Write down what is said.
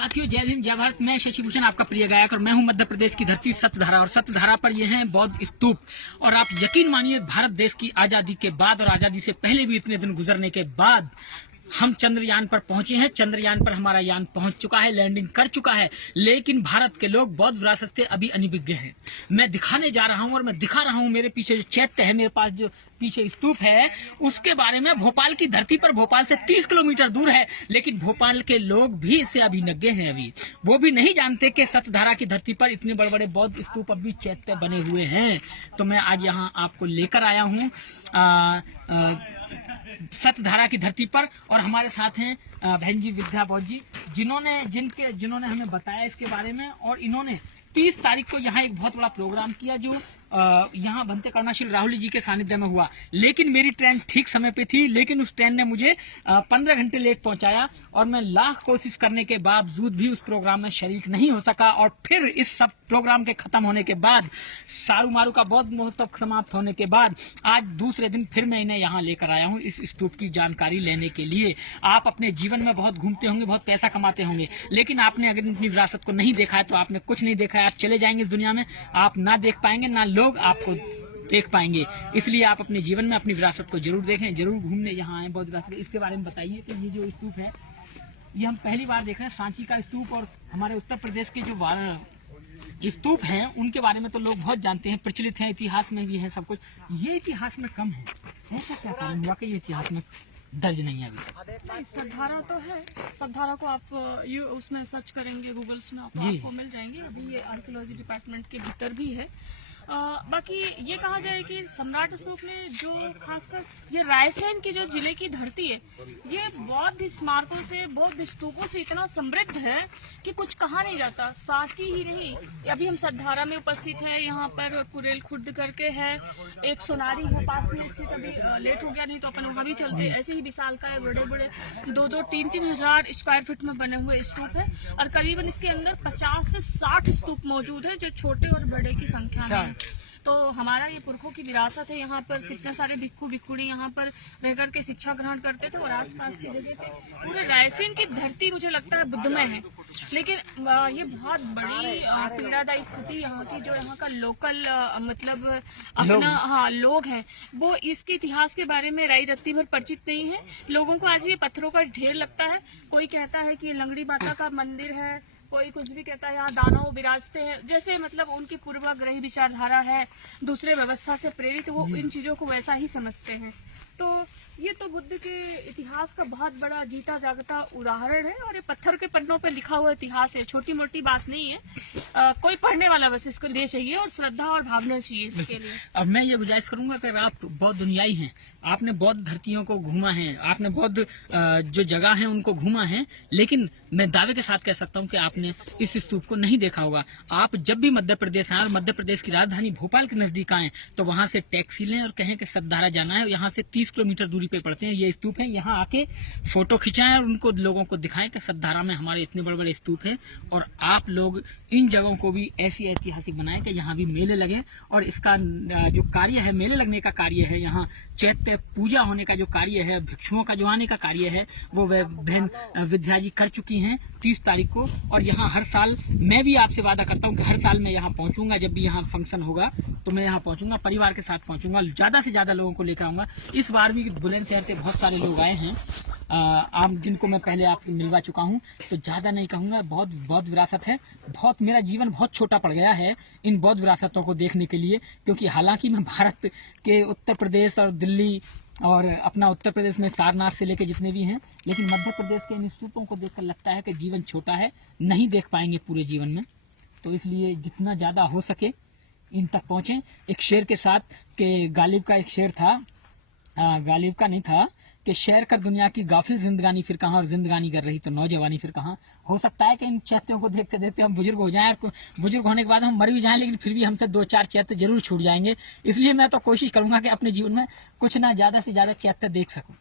साथियों, जय हिंद जय भारत। मैं शशि भूषण, आपका प्रिय गायक, और मैं हूं मध्य प्रदेश की धरती सतधारा। और सतधारा पर ये हैं बौद्ध स्तूप। और आप यकीन मानिए, भारत देश की आजादी के बाद और आजादी से पहले भी इतने दिन गुजरने के बाद हम चंद्रयान पर पहुंचे हैं। चंद्रयान पर हमारा यान पहुंच चुका है, लैंडिंग कर चुका है। लेकिन भारत के लोग बौद्ध विरासत से अभी अनभिज्ञ हैं। मैं दिखाने जा रहा हूं और मैं दिखा रहा हूं मेरे पीछे जो चैत्य है, मेरे पास जो पीछे स्तूप है, उसके बारे में। भोपाल की धरती पर, भोपाल से 30 किलोमीटर दूर है, लेकिन भोपाल के लोग भी इससे अभिज्ञ हैं। अभी वो भी नहीं जानते कि सतधारा की धरती पर इतने बड़े बड़े बौद्ध स्तूप अभी चैत्य बने हुए हैं। तो मैं आज यहाँ आपको लेकर आया हूँ सतधारा की धरती पर। और हमारे साथ हैं बहन जी विद्या बौद्ध जी, जिन्होंने हमें बताया इसके बारे में। और इन्होंने 30 तारीख को यहाँ एक बहुत बड़ा प्रोग्राम किया जो यहाँ बनते करुणाशील राहुल जी के सानिध्य में हुआ। लेकिन मेरी ट्रेन ठीक समय पे थी, लेकिन उस ट्रेन ने मुझे 15 घंटे लेट पहुंचाया। और मैं लाख कोशिश करने के बावजूद भी उस प्रोग्राम में शरीक नहीं हो सका। और फिर इस सब प्रोग्राम के खत्म होने के बाद, सारू मारू का बौद्ध महोत्सव समाप्त होने के बाद, आज दूसरे दिन फिर मैं इन्हें यहाँ लेकर आया हूँ इस स्तूप की जानकारी लेने के लिए। आप अपने जीवन में बहुत घूमते होंगे, बहुत पैसा कमाते होंगे, लेकिन आपने अगर अपनी विरासत को नहीं देखा है तो आपने कुछ नहीं देखा है। आप चले जाएंगे इस दुनिया में, आप ना देख पाएंगे, ना लोग आपको देख पाएंगे। इसलिए आप अपने जीवन में अपनी विरासत को जरूर देखें, जरूर घूमने यहाँ आए बौद्ध विरासत। इसके बारे में बताइए कि ये जो स्तूप है, ये हम पहली बार देख रहे हैं, सांची का स्तूप। और हमारे उत्तर प्रदेश के जो स्तूप हैं उनके बारे में तो लोग बहुत जानते हैं, प्रचलित हैं, इतिहास में भी है सब कुछ। ये इतिहास में कम है, ऐसा क्या कारण हुआ कि ये इतिहास में दर्ज नहीं है अभी? सतधारा तो है, सतधारा को आप ये उसमें सर्च करेंगे गूगल्स में, आपको मिल जाएंगे। अभी ये आर्कियोलॉजी डिपार्टमेंट के भीतर भी है। बाकी ये कहा जाए कि सम्राट अशोक ने जो खासकर ये रायसेन की जो जिले की धरती है, ये बौद्ध स्मारकों से, बौद्ध स्तूपों से इतना समृद्ध है कि कुछ कहा नहीं जाता। सांची ही नहीं, अभी हम सतधारा में उपस्थित हैं। यहाँ पर कुरेल खुर्द करके है, एक सोनारी है पास में स्थित। अभी लेट हो गया, नहीं तो अपन वहाँ भी चलते। ऐसे ही विशालकाय बड़े बड़े 2-3 हजार स्क्वायर फीट में बने हुए स्तूप है। और करीबन इसके अंदर 50 से 60 स्तूप मौजूद है, जो छोटे और बड़े की संख्या में। तो हमारा ये पुरखों की विरासत है। यहाँ पर कितने सारे भिक्खु भिक्खुणी यहाँ पर रहकर के शिक्षा ग्रहण करते थे। और आसपास की जगह पे पूरे रायसेन की धरती मुझे लगता है बुद्धमय है। लेकिन ये बहुत बड़ी पीड़ादायी स्थिति यहाँ की, जो यहाँ का लोकल मतलब अपना लोग हैं, वो इसके इतिहास के बारे में राई रत्ती भर परिचित नहीं है। लोगों को आज ये पत्थरों का ढेर लगता है। कोई कहता है कि ये लंगड़ी माता का मंदिर है, कोई कुछ भी कहता है यहाँ दानव विराजते हैं। जैसे मतलब उनकी पूर्वाग्रही विचारधारा है, दूसरे व्यवस्था से प्रेरित, वो इन चीजों को वैसा ही समझते हैं। तो ये तो बुद्ध के इतिहास का बहुत बड़ा जीता जागता उदाहरण है। और ये पत्थर के पन्नों पे लिखा हुआ इतिहास है, छोटी मोटी बात नहीं है। कोई पढ़ने वाला बस इसको लिए चाहिए और श्रद्धा और भावना चाहिए इसके लिए। अब मैं ये गुजारिश करूंगा कि आप बौद्ध दुनियाई हैं, आपने बौद्ध धरतियों को घूमा है, आपने बौद्ध जो जगह है उनको घूमा है, लेकिन मैं दावे के साथ कह सकता हूँ कि आपने इस स्तूप को नहीं देखा होगा। आप जब भी मध्य प्रदेश आए और मध्य प्रदेश की राजधानी भोपाल के नजदीक आए, तो वहां से टैक्सी लें और कहें कि सतधारा जाना है। यहाँ से 30 किलोमीटर दूरी पे पड़ते हैं ये स्तूप है। यहाँ आके फोटो खिंचाएं और उनको लोगों को दिखाएं कि सतधारा में हमारे इतने बड़े बड़े स्तूप हैं। और आप लोग इन जगहों को भी ऐसी ऐतिहासिक बनाएं कि यहाँ भी मेले लगे। और इसका जो कार्य है, मेले लगने का कार्य है, यहाँ चैत्य पूजा होने का जो कार्य है, भिक्षुओं का जो आने का कार्य है, वो बहन विद्या जी कर चुकी हैं 30 तारीख को। और यहाँ हर साल मैं भी आपसे वादा करता हूँ कि हर साल मैं यहाँ पहुंचूंगा। जब भी यहाँ फंक्शन होगा तो मैं यहाँ पहुंचूंगा, परिवार के साथ पहुंचूंगा, ज्यादा से ज्यादा लोगों को लेकर आऊंगा। इस बार भी बुलंदशहर से बहुत सारे लोग आए हैं, आप जिनको मैं पहले आपको मिलवा चुका हूं। तो ज्यादा नहीं कहूंगा, बहुत बौद्ध विरासत है। बहुत मेरा जीवन बहुत छोटा पड़ गया है इन बौद्ध विरासतों को देखने के लिए, क्योंकि हालांकि मैं भारत के उत्तर प्रदेश और दिल्ली और अपना उत्तर प्रदेश में सारनाथ से लेके जितने भी हैं, लेकिन मध्य प्रदेश के इन स्तूपों को देखकर लगता है कि जीवन छोटा है, नहीं देख पाएंगे पूरे जीवन में। तो इसलिए जितना ज्यादा हो सके इन तक पहुंचे। एक शेर के साथ के गालिब का एक शेर था, गालिब का नहीं था, कि शेर कर दुनिया की गाफिल जिंदगानी फिर कहाँ, और जिंदगानी कर रही तो नौजवानी फिर कहाँ। हो सकता है कि इन चैत्यों को देखते देखते हम बुजुर्ग हो जाएं, और बुजुर्ग होने के बाद हम मर भी जाएं, लेकिन फिर भी हमसे 2-4 चैत्य जरूर छूट जाएंगे। इसलिए मैं तो कोशिश करूंगा कि अपने जीवन में कुछ ना ज्यादा से ज्यादा चैत्य देख सकूं।